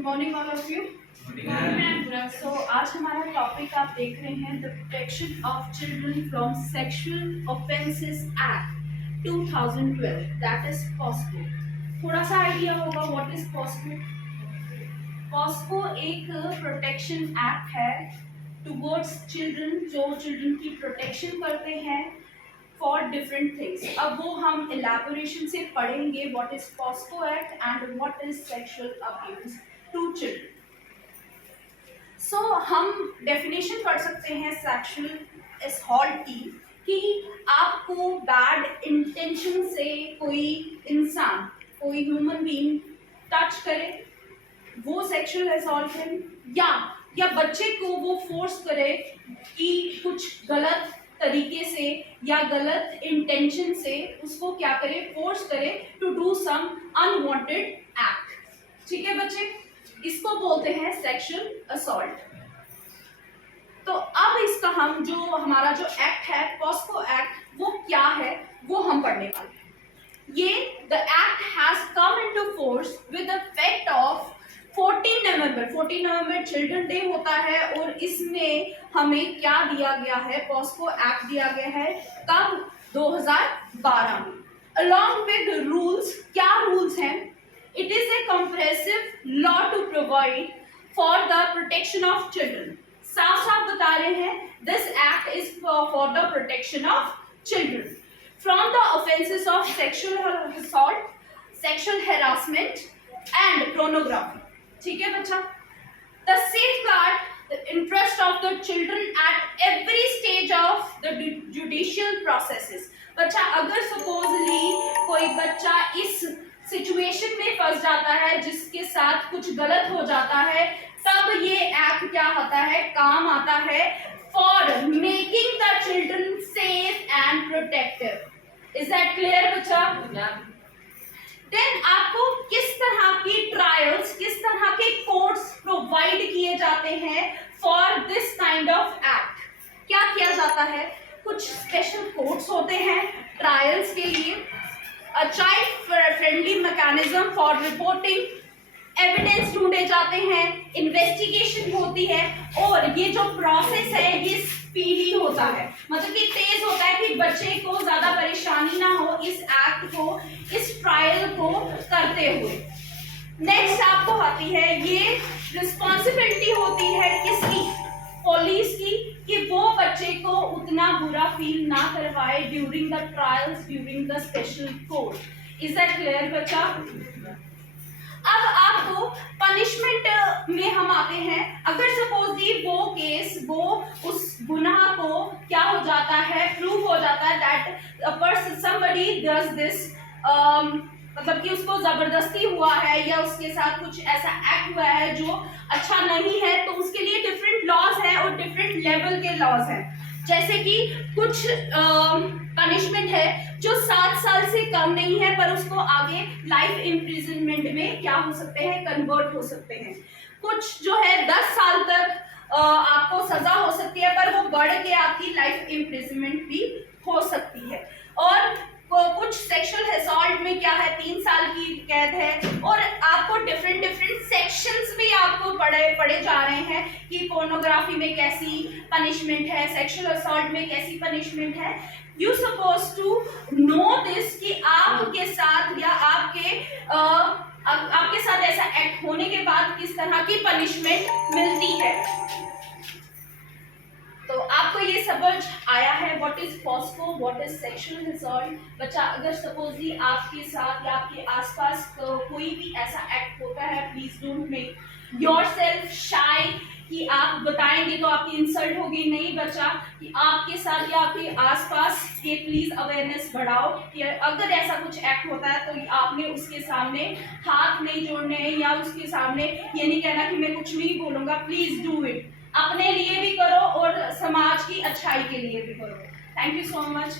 Good morning all of you. So आज हमारा topic आप देख रहे हैं the protection of children from sexual offences act 2012 that is POCSO. थोड़ा सा आइडिया होगा व्हाट इज पॉस्को। पॉस्को एक प्रोटेक्शन एक्ट है टुवर्ड्स चिल्ड्रन, जो चिल्ड्रन की प्रोटेक्शन करते हैं फॉर डिफरेंट थिंग्स। अब वो हम एलैबोरेशन से पढ़ेंगे what is POCSO act and what is sexual abuse to children. So हम डेफिनेशन पढ़ सकते हैं सेक्सुअल असॉल्ट की कि आपको बैड इंटेंशन से कोई इंसान, कोई ह्यूमन बीइंग टच करे, वो सेक्सुअल असॉल्ट है। या बच्चे को वो फोर्स करे कि कुछ गलत तरीके से या गलत इंटेंशन से उसको क्या करे, फोर्स करे to do some unwanted act. ठीक है बच्चे, इसको बोलते हैं सेक्सुअल असॉल्ट। तो अब इसका हम जो हमारा जो एक्ट है पॉस्को एक्ट, वो क्या है वो हम पढ़ने वाले हैं। ये the act has come into force with effect of 14 November children day होता है और इसमें हमें क्या दिया गया है, पॉस्को एक्ट दिया गया है कब, 2012 में। अलॉन्ग विद रूल्स, क्या रूल्स हैं, it is a comprehensive law to provide for the protection of children. साफ साफ बता रहे हैं this act is for the protection of children from the offences of sexual assault, sexual harassment and pornography. ठीक है बच्चा, the safeguard the interest of the children at every stage of the judicial processes. बच्चा अगर supposedly कोई बच्चा इस situation में फंस जाता है जिसके साथ कुछ गलत हो जाता है, तब ये एक्ट क्या होता है, काम आता है for making the children safe and protective. Is that clear बच्चा? देन आपको किस तरह की ट्रायल्स, किस तरह के कोर्ट्स प्रोवाइड किए जाते हैं for this kind of act. क्या किया जाता है, कुछ स्पेशल कोर्ट्स होते हैं ट्रायल्स के लिए, a child friendly mechanism for reporting, evidence ढूंढे जाते हैं, इन्वेस्टिगेशन होती है, और ये जो प्रोसेस है ये स्पीडी होता है, मतलब कि तेज होता है कि बच्चे को ज्यादा परेशानी ना हो इस एक्ट को, इस ट्रायल को करते हुए। नेक्स्ट आपको आती है ये रिस्पॉन्सिबिलिटी होती है किसकी, पुलिस की, कि वो बच्चे को उतना बुरा फील ना करवाए during the trials, during the special court. Is that clear बच्चा? अब आपको पनिशमेंट में हम आते हैं। अगर सपोजली वो केस, वो उस गुनाह को क्या हो जाता है, प्रूव हो जाता है दैट somebody does this, मतलब कि उसको जबरदस्ती हुआ है या उसके साथ कुछ ऐसा एक्ट हुआ है जो अच्छा नहीं है, तो उसके लिए डिफरेंट लॉज हैं और डिफरेंट लेवल के लॉज हैं। जैसे कि कुछ पनिशमेंट है जो 7 साल से कम नहीं है पर उसको आगे लाइफ इम्प्रिजनमेंट में क्या हो सकते हैं, कन्वर्ट हो सकते हैं। कुछ जो है 10 साल तक आपको सजा हो सकती है पर वो बढ़ के आपकी लाइफ इम्प्रिजनमेंट भी हो सकती है। और कुछ सेक्सुअल असॉल्ट में क्या है, 3 साल की कैद है। और आपको डिफरेंट सेक्शंस भी आपको पढ़े जा रहे हैं कि पोर्नोग्राफी में कैसी पनिशमेंट है, सेक्सुअल असॉल्ट में कैसी पनिशमेंट है। You suppose to know this कि आपके साथ या आपके साथ ऐसा एक्ट होने के बाद किस तरह की पनिशमेंट मिलती है। तो आपको ये समझ आया है what is POCSO, what is sexual assault. बच्चा अगर सपोजली आपके साथ या आपके आसपास कोई भी ऐसा एक्ट होता है, प्लीज डोंट मेक योरसेल्फ शाय कि आप बताएंगे तो आपकी इंसल्ट होगी। नहीं बच्चा, कि आपके साथ या आपके आसपास ये प्लीज अवेयरनेस बढ़ाओ कि अगर ऐसा कुछ एक्ट होता है तो आपने उसके सामने हाथ नहीं जोड़ने या उसके सामने ये नहीं कहना कि मैं कुछ नहीं बोलूंगा। प्लीज डू इट, अपने लिए भी करो और समाज की अच्छाई के लिए भी करो। Thank you so much.